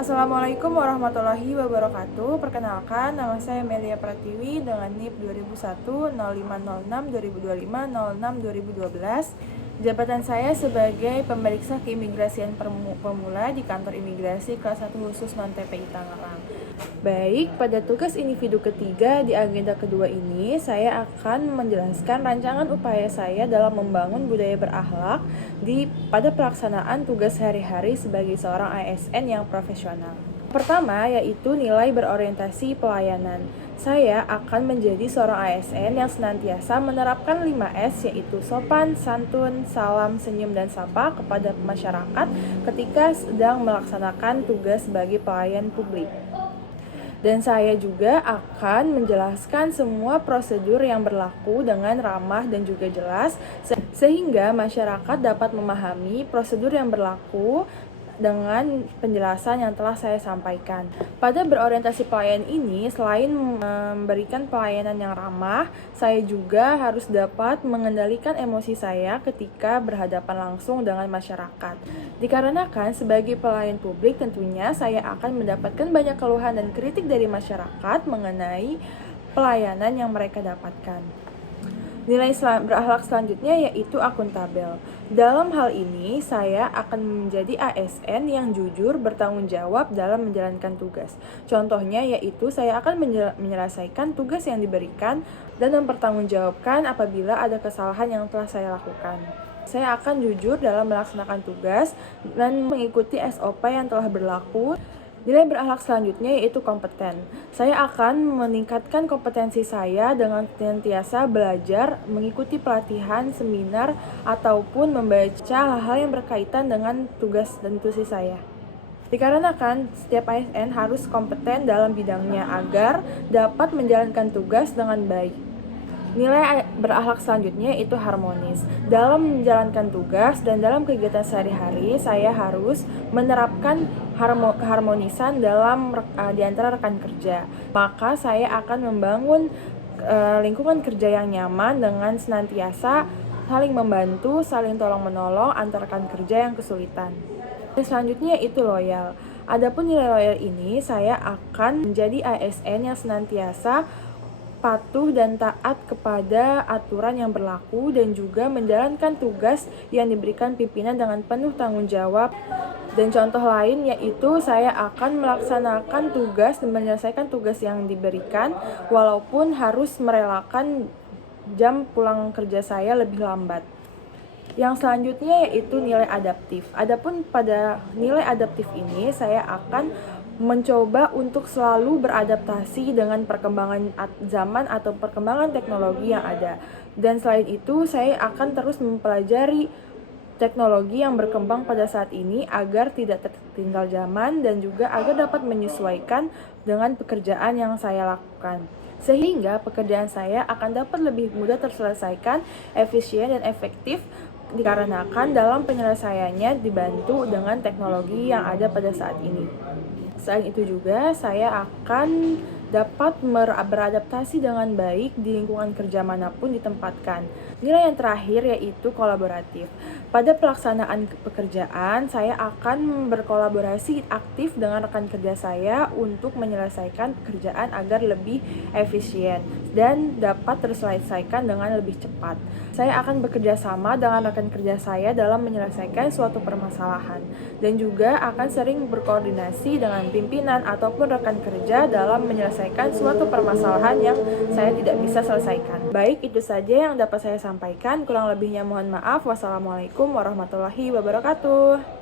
Assalamualaikum warahmatullahi wabarakatuh. Perkenalkan, nama saya Melia Pratiwi dengan NIP 2001 0506 2025 06 2012. Jabatan saya sebagai pemeriksa keimigrasian pemula di kantor imigrasi kelas 1 khusus non-TPI Tangerang. Baik, pada tugas individu ketiga di agenda kedua ini, saya akan menjelaskan rancangan upaya saya dalam membangun budaya berakhlak pada pelaksanaan tugas sehari-hari sebagai seorang ASN yang profesional. Pertama, yaitu nilai berorientasi pelayanan. Saya akan menjadi seorang ASN yang senantiasa menerapkan 5S, yaitu sopan, santun, salam, senyum, dan sapa kepada masyarakat ketika sedang melaksanakan tugas sebagai pelayan publik. Dan saya juga akan menjelaskan semua prosedur yang berlaku dengan ramah dan juga jelas, sehingga masyarakat dapat memahami prosedur yang berlaku dengan penjelasan yang telah saya sampaikan. Pada berorientasi pelayanan ini, selain memberikan pelayanan yang ramah, saya juga harus dapat mengendalikan emosi saya ketika berhadapan langsung dengan masyarakat. Dikarenakan sebagai pelayan publik tentunya saya akan mendapatkan banyak keluhan dan kritik dari masyarakat mengenai pelayanan yang mereka dapatkan. Nilai berakhlak selanjutnya yaitu akuntabel. Dalam hal ini, saya akan menjadi ASN yang jujur bertanggung jawab dalam menjalankan tugas. Contohnya yaitu saya akan menyelesaikan tugas yang diberikan dan mempertanggungjawabkan apabila ada kesalahan yang telah saya lakukan. Saya akan jujur dalam melaksanakan tugas dan mengikuti SOP yang telah berlaku. Nilai berakhlak selanjutnya yaitu kompeten. Saya akan meningkatkan kompetensi saya dengan senantiasa belajar, mengikuti pelatihan, seminar, ataupun membaca hal-hal yang berkaitan dengan tugas dan tugas saya. Dikarenakan setiap ASN harus kompeten dalam bidangnya agar dapat menjalankan tugas dengan baik. Nilai berakhlak selanjutnya itu harmonis. Dalam menjalankan tugas dan dalam kegiatan sehari-hari, saya harus menerapkan keharmonisan di antara rekan kerja. Maka saya akan membangun lingkungan kerja yang nyaman dengan senantiasa saling membantu, saling tolong-menolong antara rekan kerja yang kesulitan. Dan selanjutnya itu loyal. Adapun nilai loyal ini, saya akan menjadi ASN yang senantiasa patuh dan taat kepada aturan yang berlaku dan juga menjalankan tugas yang diberikan pimpinan dengan penuh tanggung jawab. Dan contoh lain yaitu saya akan melaksanakan tugas dan menyelesaikan tugas yang diberikan walaupun harus merelakan jam pulang kerja saya lebih lambat. Yang selanjutnya yaitu nilai adaptif. Adapun pada nilai adaptif ini, saya akan mencoba untuk selalu beradaptasi dengan perkembangan zaman atau perkembangan teknologi yang ada. Dan selain itu, saya akan terus mempelajari teknologi yang berkembang pada saat ini agar tidak tertinggal zaman dan juga agar dapat menyesuaikan dengan pekerjaan yang saya lakukan. Sehingga pekerjaan saya akan dapat lebih mudah terselesaikan, efisien dan efektif dikarenakan dalam penyelesaiannya dibantu dengan teknologi yang ada pada saat ini. Selain itu juga saya akan dapat beradaptasi dengan baik di lingkungan kerja manapun ditempatkan. Nilai yang terakhir yaitu kolaboratif. Pada pelaksanaan pekerjaan, saya akan berkolaborasi aktif dengan rekan kerja saya untuk menyelesaikan pekerjaan agar lebih efisien dan dapat terselesaikan dengan lebih cepat. Saya akan bekerja sama dengan rekan kerja saya dalam menyelesaikan suatu permasalahan dan juga akan sering berkoordinasi dengan pimpinan ataupun rekan kerja dalam menyelesaikan suatu permasalahan yang saya tidak bisa selesaikan. Baik, itu saja yang dapat saya sampaikan. Kurang lebihnya mohon maaf. Wassalamualaikum warahmatullahi wabarakatuh.